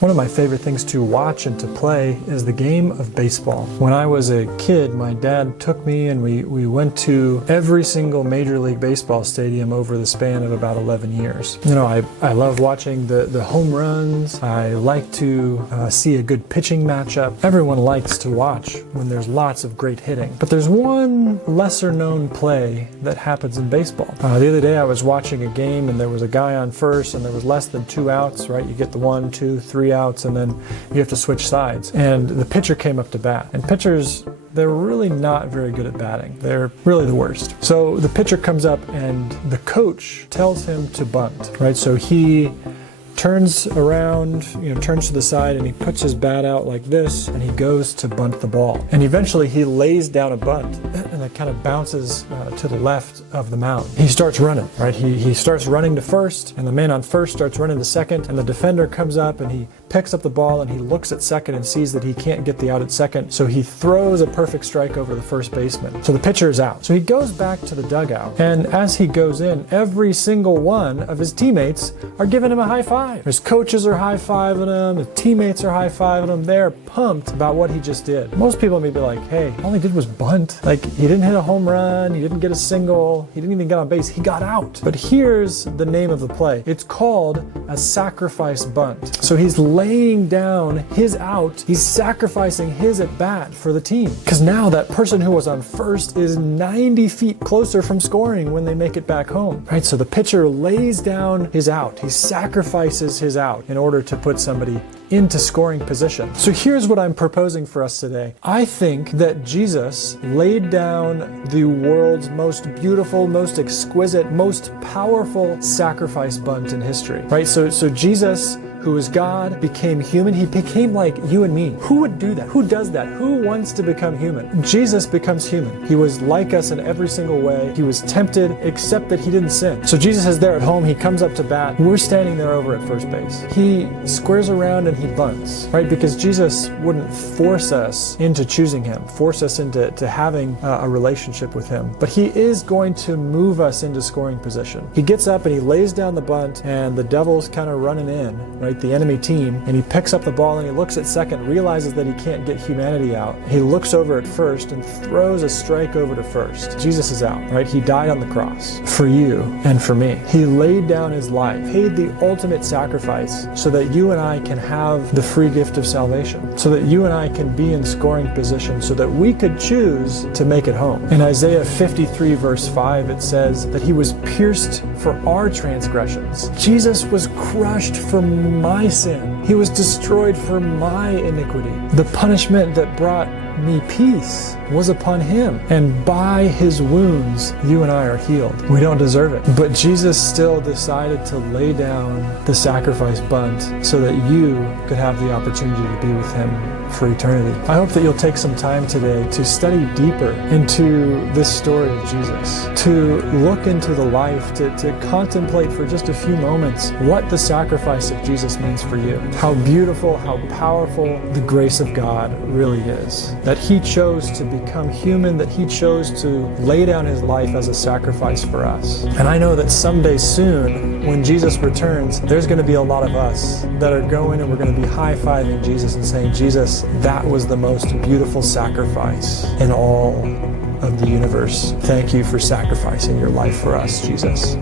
One of my favorite things to watch and to play is the game of baseball. When I was a kid, my dad took me and we went to every single Major League Baseball stadium over the span of about 11 years. You know, I love watching the home runs. I like to see a good pitching matchup. Everyone likes to watch when there's lots of great hitting. But there's one lesser known play that happens in baseball. The other day I was watching a game and there was a guy on first and there was less than 2 outs, right? You get the 1, 2, 3 outs and then you have to switch sides. And the pitcher came up to bat. And pitchers, they're really not very good at batting. They're really the worst. So the pitcher comes up and the coach tells him to bunt, right? So he turns around, turns to the side and he puts his bat out like this and he goes to bunt the ball. And eventually he lays down a bunt and it kind of bounces to the left of the mound. He starts running, right? He starts running to first and the man on first starts running to second and the defender comes up and he picks up the ball and he looks at second and sees that he can't get the out at second. So he throws a perfect strike over the first baseman. So the pitcher is out. So he goes back to the dugout. And as he goes in, every single one of his teammates are giving him a high five. His coaches are high-fiving him. His teammates are high-fiving him. They're pumped about what he just did. Most people may be like, hey, all he did was bunt. Like, he didn't hit a home run. He didn't get a single. He didn't even get on base. He got out. But here's the name of the play. It's called a sacrifice bunt. So he's laying down his out. He's sacrificing his at bat for the team. Because now that person who was on first is 90 feet closer from scoring when they make it back home. Right? So the pitcher lays down his out. He sacrifices his out in order to put somebody into scoring position. So here's what I'm proposing for us today. I think that Jesus laid down the world's most beautiful, most exquisite, most powerful sacrifice bunt in history. Right? So Jesus, who is God, became human. He became like you and me. Who would do that? Who does that? Who wants to become human? Jesus becomes human. He was like us in every single way. He was tempted, except that he didn't sin. So Jesus is there at home. He comes up to bat. We're standing there over at first base. He squares around and he bunts, right? Because Jesus wouldn't force us into choosing him, force us into having a relationship with him. But he is going to move us into scoring position. He gets up and he lays down the bunt and the devil's kind of running in, right? The enemy team, and he picks up the ball and he looks at second, realizes that he can't get humanity out. He looks over at first and throws a strike over to first. Jesus is out, right? He died on the cross for you and for me. He laid down his life, paid the ultimate sacrifice so that you and I can have the free gift of salvation, so that you and I can be in scoring position, so that we could choose to make it home. In Isaiah 53 verse 5, it says that he was pierced for our transgressions. Jesus was crushed for my sin. He was destroyed for my iniquity. The punishment that brought me peace was upon him, and by his wounds you and I are healed. We don't deserve it, but Jesus still decided to lay down the sacrifice bunt so that you could have the opportunity to be with him for eternity. I hope that you'll take some time today to study deeper into this story of Jesus, to look into the life, to contemplate for just a few moments what the sacrifice of Jesus means for you, how beautiful, how powerful the grace of God really is, that he chose to become human, that he chose to lay down his life as a sacrifice for us. And I know that someday soon, when Jesus returns, there's going to be a lot of us that are going and we're going to be high-fiving Jesus and saying, Jesus, that was the most beautiful sacrifice in all of the universe. Thank you for sacrificing your life for us, Jesus.